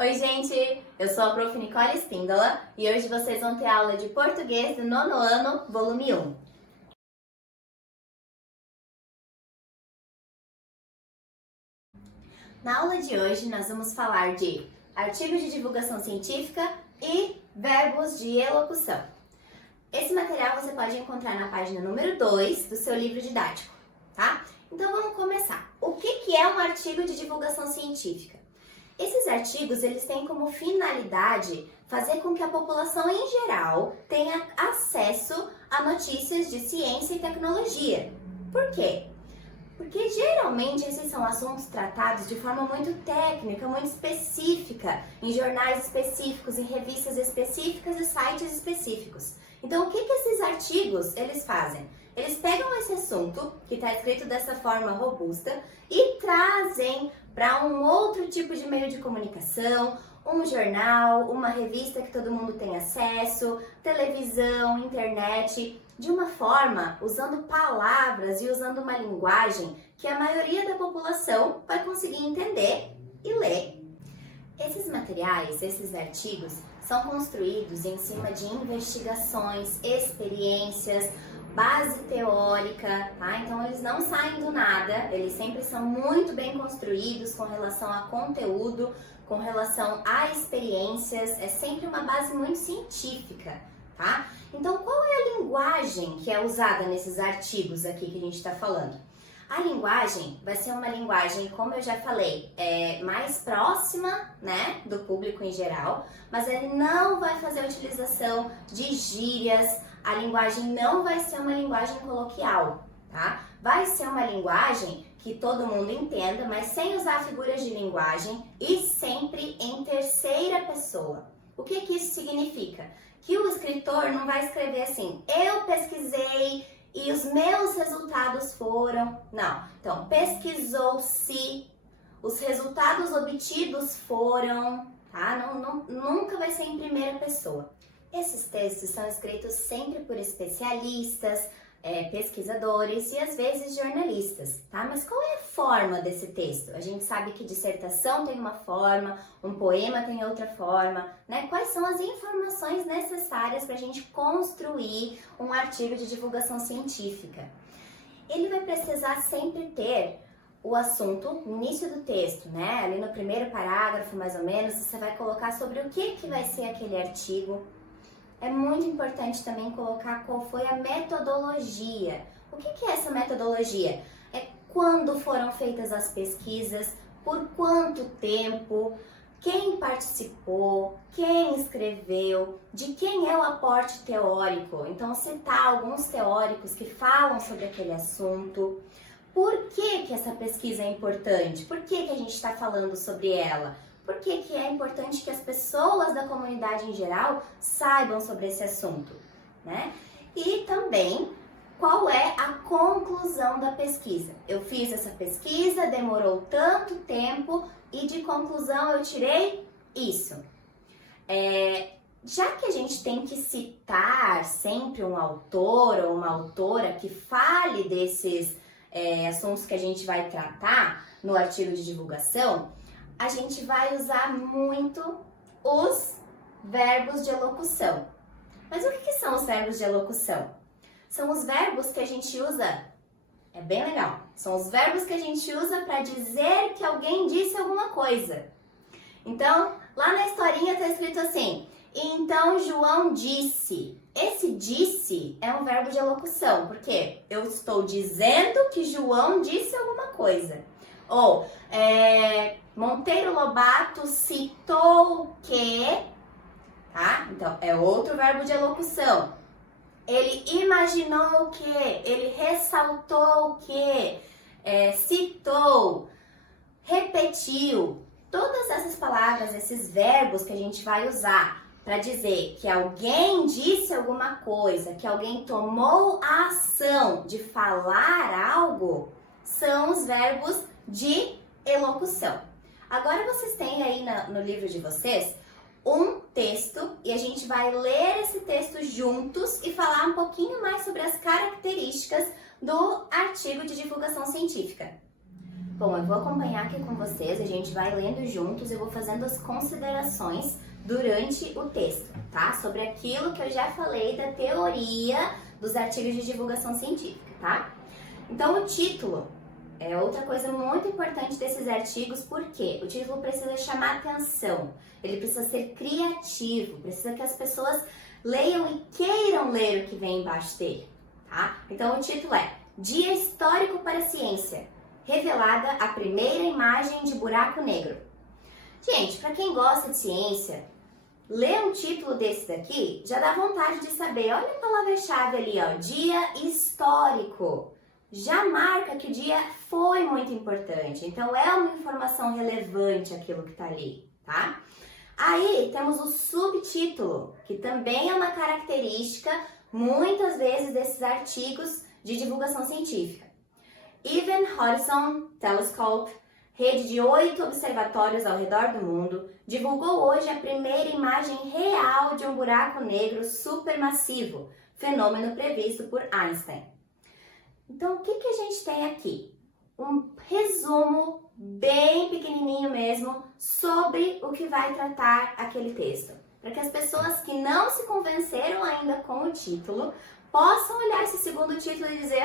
Oi, gente! Eu sou a Prof. Nicole Espíndola e hoje vocês vão ter aula de português do nono ano, volume 1. Na aula de hoje, nós vamos falar de artigos de divulgação científica e verbos de elocução. Esse material você pode encontrar na página número 2 do seu livro didático, tá? Então vamos começar. O que é um artigo de divulgação científica? Esses artigos, eles têm como finalidade fazer com que a população em geral tenha acesso a notícias de ciência e tecnologia. Por quê? Porque geralmente esses são assuntos tratados de forma muito técnica, muito específica, em jornais específicos, em revistas específicas e sites específicos. Então, o que esses artigos eles fazem? Eles pegam esse assunto, que está escrito dessa forma robusta, e trazem para um outro tipo de meio de comunicação, um jornal, uma revista que todo mundo tem acesso, televisão, internet, de uma forma, usando palavras e usando uma linguagem que a maioria da população vai conseguir entender e ler. Esses materiais, esses artigos, são construídos em cima de investigações, experiências, base teórica, tá? Então eles não saem do nada, eles sempre são muito bem construídos com relação a conteúdo, com relação a experiências, é sempre uma base muito científica, tá? Então qual é a linguagem que é usada nesses artigos aqui que a gente está falando? A linguagem vai ser uma linguagem, como eu já falei, mais próxima, né, do público em geral, mas ele não vai fazer a utilização de gírias, a linguagem não vai ser uma linguagem coloquial, tá? Vai ser uma linguagem que todo mundo entenda, mas sem usar figuras de linguagem e sempre em terceira pessoa. O que isso significa? Que o escritor não vai escrever assim, eu pesquisei e os meus resultados foram... Não. Então, pesquisou-se, os resultados obtidos foram, tá? Nunca vai ser em primeira pessoa. Esses textos são escritos sempre por especialistas, pesquisadores e às vezes jornalistas, tá? Mas qual é a forma desse texto? A gente sabe que dissertação tem uma forma, um poema tem outra forma, né? Quais são as informações necessárias para a gente construir um artigo de divulgação científica? Ele vai precisar sempre ter o assunto no início do texto, né? Ali no primeiro parágrafo, mais ou menos, você vai colocar sobre o que vai ser aquele artigo. É muito importante também colocar qual foi a metodologia. O que é essa metodologia? É quando foram feitas as pesquisas, por quanto tempo, quem participou, quem escreveu, de quem é o aporte teórico. Então, citar alguns teóricos que falam sobre aquele assunto. Por que essa pesquisa é importante? Por que a gente está falando sobre ela? Por que é importante que as pessoas da comunidade em geral saibam sobre esse assunto, né? E também, qual é a conclusão da pesquisa? Eu fiz essa pesquisa, demorou tanto tempo e de conclusão eu tirei isso. Já que a gente tem que citar sempre um autor ou uma autora que fale desses assuntos que a gente vai tratar no artigo de divulgação, a gente vai usar muito os verbos de elocução. Mas o que são os verbos de elocução? São os verbos que a gente usa, é bem legal, são os verbos que a gente usa para dizer que alguém disse alguma coisa. Então, lá na historinha está escrito assim, então João disse. Esse disse é um verbo de elocução, porque eu estou dizendo que João disse alguma coisa. Ou, Monteiro Lobato citou que, tá? Então, é outro verbo de elocução. Ele imaginou que, ele ressaltou que, citou, repetiu. Todas essas palavras, esses verbos que a gente vai usar para dizer que alguém disse alguma coisa, que alguém tomou a ação de falar algo, são os verbos de elocução. Agora vocês têm aí no livro de vocês um texto e a gente vai ler esse texto juntos e falar um pouquinho mais sobre as características do artigo de divulgação científica. Bom, eu vou acompanhar aqui com vocês, a gente vai lendo juntos, eu vou fazendo as considerações durante o texto, tá? Sobre aquilo que eu já falei da teoria dos artigos de divulgação científica, tá? Então, o título é outra coisa muito importante desses artigos, porque o título precisa chamar atenção, ele precisa ser criativo, precisa que as pessoas leiam e queiram ler o que vem embaixo dele, tá? Então, o título é Dia Histórico para a Ciência, revelada a primeira imagem de buraco negro. Gente, para quem gosta de ciência, ler um título desse daqui já dá vontade de saber. Olha a palavra-chave ali, ó, dia histórico. Já marca que o dia foi muito importante, então é uma informação relevante aquilo que tá ali, tá? Aí temos o subtítulo, que também é uma característica, muitas vezes, desses artigos de divulgação científica. Event Horizon Telescope, rede de 8 observatórios ao redor do mundo, divulgou hoje a primeira imagem real de um buraco negro supermassivo, fenômeno previsto por Einstein. Então, o que a gente tem aqui? Um resumo bem pequenininho mesmo sobre o que vai tratar aquele texto, para que as pessoas que não se convenceram ainda com o título possam olhar esse segundo título e dizer,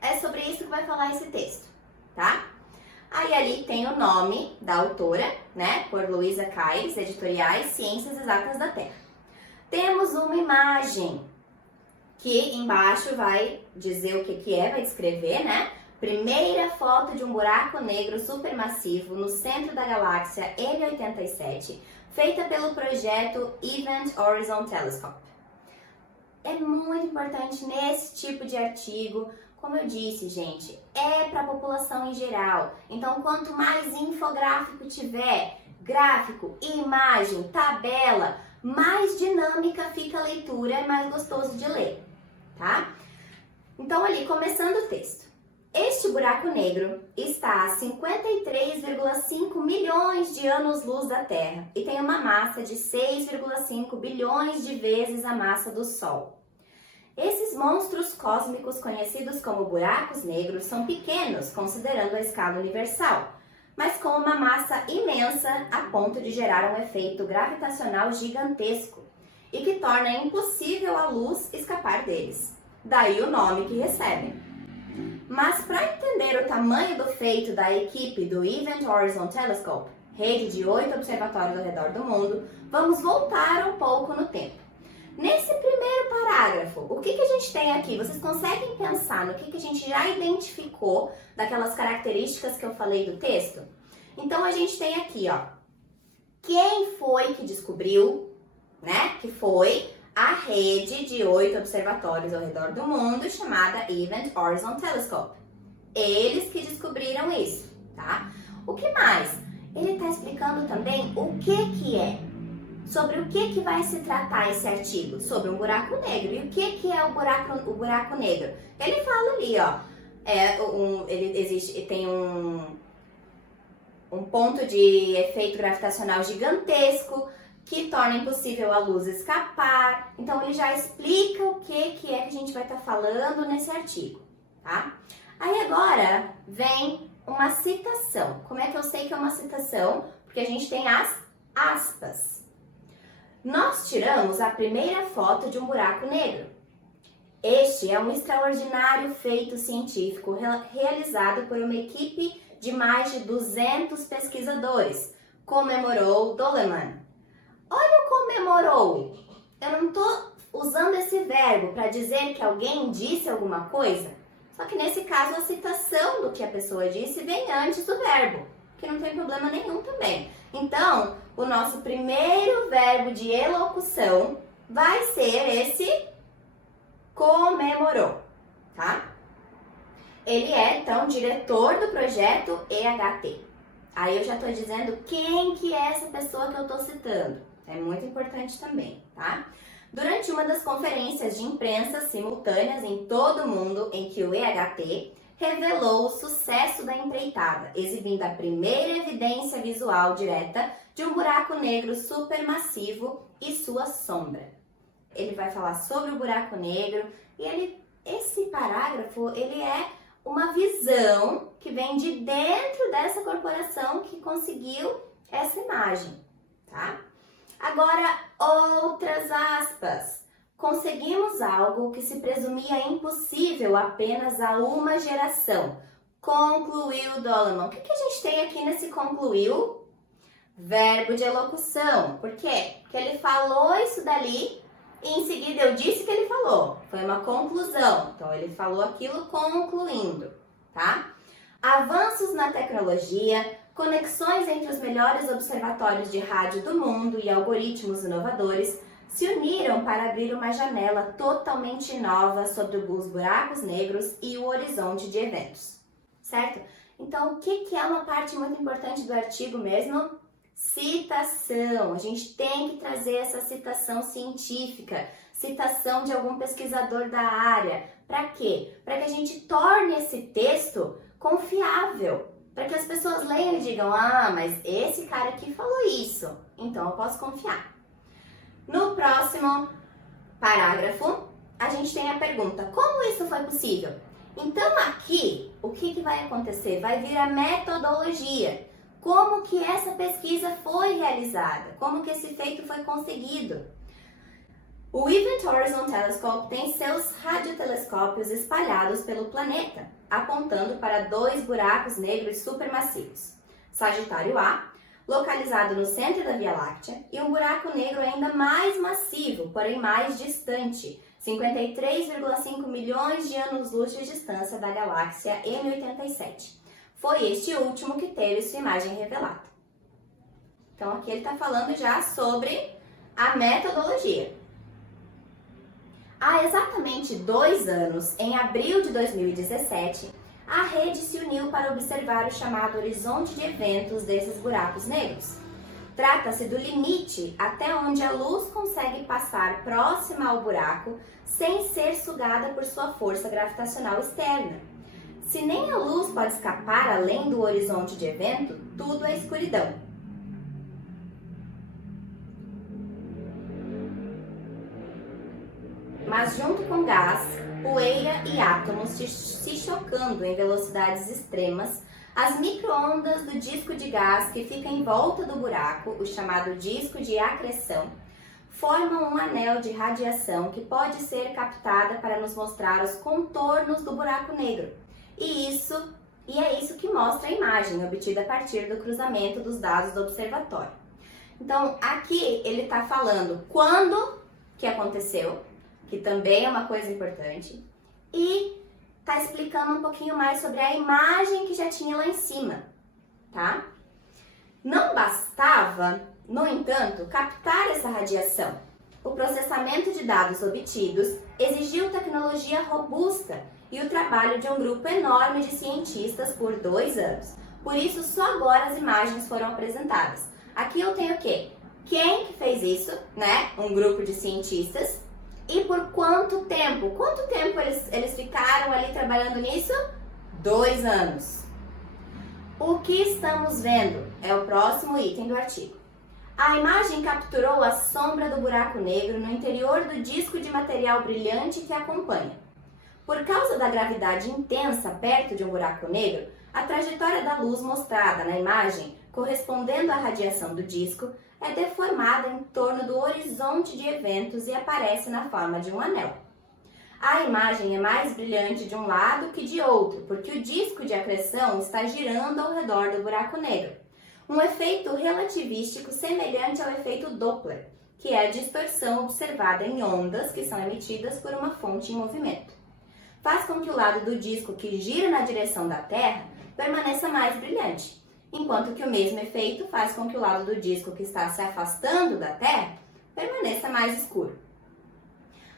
é sobre isso que vai falar esse texto, tá? Aí ali tem o nome da autora, né, por Luísa Caires, editoriais Ciências Exatas da Terra. Temos uma imagem que embaixo vai dizer o que é, vai descrever, né? Primeira foto de um buraco negro supermassivo no centro da galáxia M87, feita pelo projeto Event Horizon Telescope. É muito importante nesse tipo de artigo, como eu disse, gente, é para a população em geral. Então, quanto mais infográfico tiver, gráfico, imagem, tabela, mais dinâmica fica a leitura e mais gostoso de ler, tá? Então, ali, começando o texto. Este buraco negro está a 53,5 milhões de anos-luz da Terra e tem uma massa de 6,5 bilhões de vezes a massa do Sol. Esses monstros cósmicos conhecidos como buracos negros são pequenos, considerando a escala universal, mas com uma massa imensa a ponto de gerar um efeito gravitacional gigantesco e que torna impossível a luz escapar deles. Daí o nome que recebem. Mas para entender o tamanho do feito da equipe do Event Horizon Telescope, rede de 8 observatórios ao redor do mundo, vamos voltar um pouco no tempo. Nesse primeiro parágrafo, o que a gente tem aqui? Vocês conseguem pensar no que a gente já identificou daquelas características que eu falei do texto? Então, a gente tem aqui, ó, quem foi que descobriu, né? Que foi a rede de 8 observatórios ao redor do mundo, chamada Event Horizon Telescope. Eles que descobriram isso, tá? O que mais? Ele está explicando também o que é. Sobre o que vai se tratar esse artigo? Sobre um buraco negro. E o que é o buraco negro? Ele fala ali, ó, tem um ponto de efeito gravitacional gigantesco que torna impossível a luz escapar. Então, ele já explica o que é que a gente vai estar falando nesse artigo, tá? Aí agora vem uma citação. Como é que eu sei que é uma citação? Porque a gente tem as aspas. Nós tiramos a primeira foto de um buraco negro. Este é um extraordinário feito científico realizado por uma equipe de mais de 200 pesquisadores, comemorou Doleman. Olha o comemorou. Eu não estou usando esse verbo para dizer que alguém disse alguma coisa, só que nesse caso a citação do que a pessoa disse vem antes do verbo, que não tem problema nenhum também. Então, o nosso primeiro verbo de elocução vai ser esse comemorou, tá? Ele é, então, diretor do projeto EHT. Aí eu já estou dizendo quem que é essa pessoa que eu estou citando. É muito importante também, tá? Durante uma das conferências de imprensa simultâneas em todo o mundo em que o EHT revelou o sucesso da empreitada, exibindo a primeira evidência visual direta de um buraco negro supermassivo e sua sombra. Ele vai falar sobre o buraco negro e esse parágrafo ele é uma visão que vem de dentro dessa corporação que conseguiu essa imagem, tá? Agora, outras aspas. Conseguimos algo que se presumia impossível apenas a uma geração. Concluiu Doleman. O que a gente tem aqui nesse concluiu? Verbo de elocução. Por quê? Porque ele falou isso dali e em seguida eu disse que ele falou. Foi uma conclusão. Então, ele falou aquilo concluindo, tá? Avanços na tecnologia, conexões entre os melhores observatórios de rádio do mundo e algoritmos inovadores se uniram para abrir uma janela totalmente nova sobre os buracos negros e o horizonte de eventos. Certo? Então, o que é uma parte muito importante do artigo mesmo? Citação. A gente tem que trazer essa citação científica, citação de algum pesquisador da área. Para quê? Para que a gente torne esse texto confiável. Para que as pessoas leiam e digam, ah, mas esse cara aqui falou isso, então eu posso confiar. No próximo parágrafo, a gente tem a pergunta, como isso foi possível? Então aqui, o que vai acontecer? Vai vir a metodologia. Como que essa pesquisa foi realizada? Como que esse feito foi conseguido? O Event Horizon Telescope tem seus radiotelescópios espalhados pelo planeta, apontando para 2 buracos negros supermassivos. Sagitário A, localizado no centro da Via Láctea, e um buraco negro ainda mais massivo, porém mais distante, 53,5 milhões de anos-luz de distância da galáxia M87. Foi este último que teve sua imagem revelada. Então aqui ele está falando já sobre a metodologia. Há exatamente 2 anos, em abril de 2017, a rede se uniu para observar o chamado horizonte de eventos desses buracos negros. Trata-se do limite até onde a luz consegue passar próxima ao buraco sem ser sugada por sua força gravitacional externa. Se nem a luz pode escapar além do horizonte de evento, tudo é escuridão. Mas junto com gás, poeira e átomos se chocando em velocidades extremas, as micro-ondas do disco de gás que fica em volta do buraco, o chamado disco de acreção, formam um anel de radiação que pode ser captada para nos mostrar os contornos do buraco negro. E é isso que mostra a imagem obtida a partir do cruzamento dos dados do observatório. Então, aqui ele está falando quando que aconteceu, que também é uma coisa importante, e está explicando um pouquinho mais sobre a imagem que já tinha lá em cima, tá? Não bastava, no entanto, captar essa radiação. O processamento de dados obtidos exigiu tecnologia robusta e o trabalho de um grupo enorme de cientistas por 2 anos. Por isso, só agora as imagens foram apresentadas. Aqui eu tenho o quê? Quem que fez isso, né? Um grupo de cientistas. E por quanto tempo? Quanto tempo eles ficaram ali trabalhando nisso? 2 anos. O que estamos vendo é o próximo item do artigo. A imagem capturou a sombra do buraco negro no interior do disco de material brilhante que acompanha. Por causa da gravidade intensa perto de um buraco negro, a trajetória da luz mostrada na imagem, correspondendo à radiação do disco, é deformada em torno do horizonte de eventos e aparece na forma de um anel. A imagem é mais brilhante de um lado que de outro, porque o disco de acreção está girando ao redor do buraco negro. Um efeito relativístico semelhante ao efeito Doppler, que é a distorção observada em ondas que são emitidas por uma fonte em movimento. Faz com que o lado do disco que gira na direção da Terra permaneça mais brilhante, enquanto que o mesmo efeito faz com que o lado do disco que está se afastando da Terra permaneça mais escuro.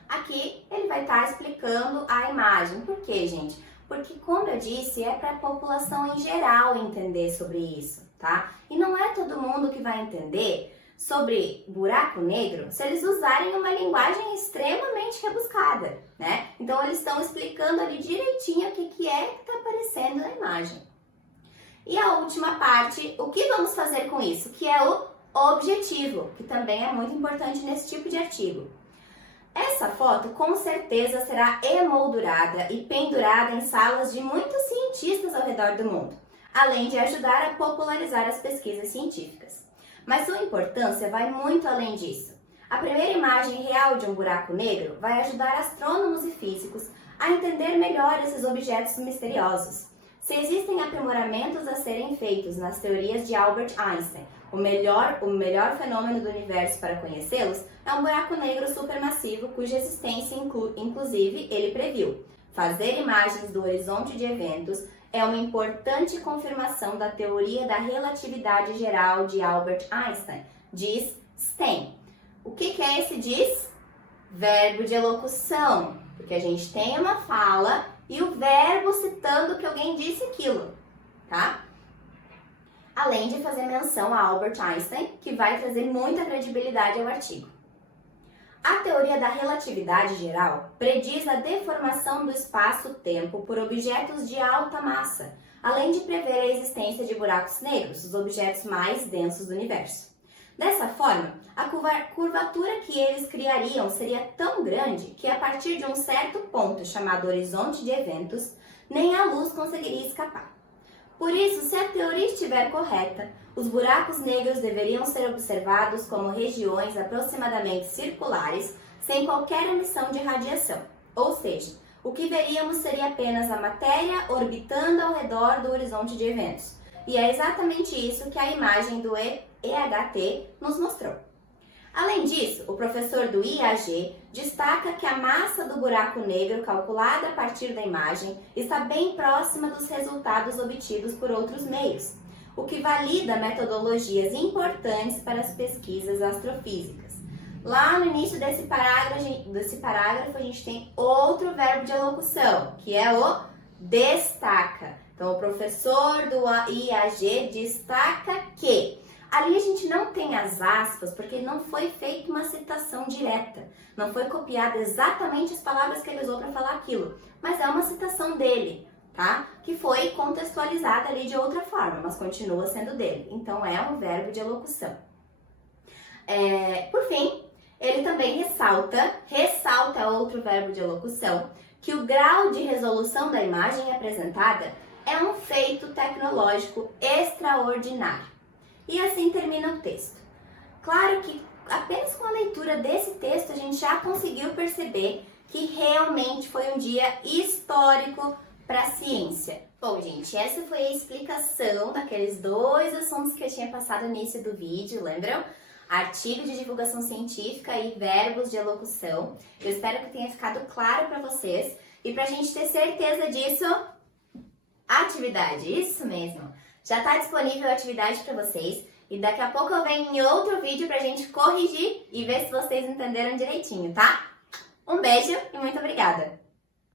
Aqui ele vai estar explicando a imagem. Por quê, gente? Porque, como eu disse, é para a população em geral entender sobre isso, tá? E não é todo mundo que vai entender sobre buraco negro se eles usarem uma linguagem extremamente rebuscada, né? Então, eles estão explicando ali direitinho o que é que está aparecendo na imagem. E a última parte, o que vamos fazer com isso? Que é o objetivo, que também é muito importante nesse tipo de artigo. Essa foto com certeza será emoldurada e pendurada em salas de muitos cientistas ao redor do mundo, além de ajudar a popularizar as pesquisas científicas. Mas sua importância vai muito além disso. A primeira imagem real de um buraco negro vai ajudar astrônomos e físicos a entender melhor esses objetos misteriosos. Se existem aprimoramentos a serem feitos nas teorias de Albert Einstein, o melhor fenômeno do universo para conhecê-los é um buraco negro supermassivo cuja existência, inclusive, ele previu. Fazer imagens do horizonte de eventos é uma importante confirmação da teoria da relatividade geral de Albert Einstein, diz Stein. O que é esse diz? Verbo de elocução, porque a gente tem uma fala e o verbo citando que alguém disse aquilo, tá? Além de fazer menção a Albert Einstein, que vai trazer muita credibilidade ao artigo. A teoria da relatividade geral prediz a deformação do espaço-tempo por objetos de alta massa, além de prever a existência de buracos negros, os objetos mais densos do universo. Dessa forma, a curvatura que eles criariam seria tão grande que a partir de um certo ponto chamado horizonte de eventos, nem a luz conseguiria escapar. Por isso, se a teoria estiver correta, os buracos negros deveriam ser observados como regiões aproximadamente circulares, sem qualquer emissão de radiação. Ou seja, o que veríamos seria apenas a matéria orbitando ao redor do horizonte de eventos. E é exatamente isso que a imagem do EHT nos mostrou. Além disso, o professor do IAG destaca que a massa do buraco negro calculada a partir da imagem está bem próxima dos resultados obtidos por outros meios, o que valida metodologias importantes para as pesquisas astrofísicas. Lá no início desse parágrafo a gente tem outro verbo de elocução, que é o destaca. Então, o professor do IAG destaca que... Ali a gente não tem as aspas, porque não foi feita uma citação direta. Não foi copiada exatamente as palavras que ele usou para falar aquilo. Mas é uma citação dele, tá? Que foi contextualizada ali de outra forma, mas continua sendo dele. Então, é um verbo de elocução. Por fim, ele também ressalta outro verbo de elocução, que o grau de resolução da imagem apresentada é um feito tecnológico extraordinário. E assim termina o texto. Claro que apenas com a leitura desse texto a gente já conseguiu perceber que realmente foi um dia histórico para a ciência. Bom, gente, essa foi a explicação daqueles dois assuntos que eu tinha passado no início do vídeo, lembram? Artigo de divulgação científica e verbos de elocução. Eu espero que tenha ficado claro para vocês. E para a gente ter certeza disso, atividade, isso mesmo. Já está disponível a atividade para vocês e daqui a pouco eu venho em outro vídeo para a gente corrigir e ver se vocês entenderam direitinho, tá? Um beijo e muito obrigada!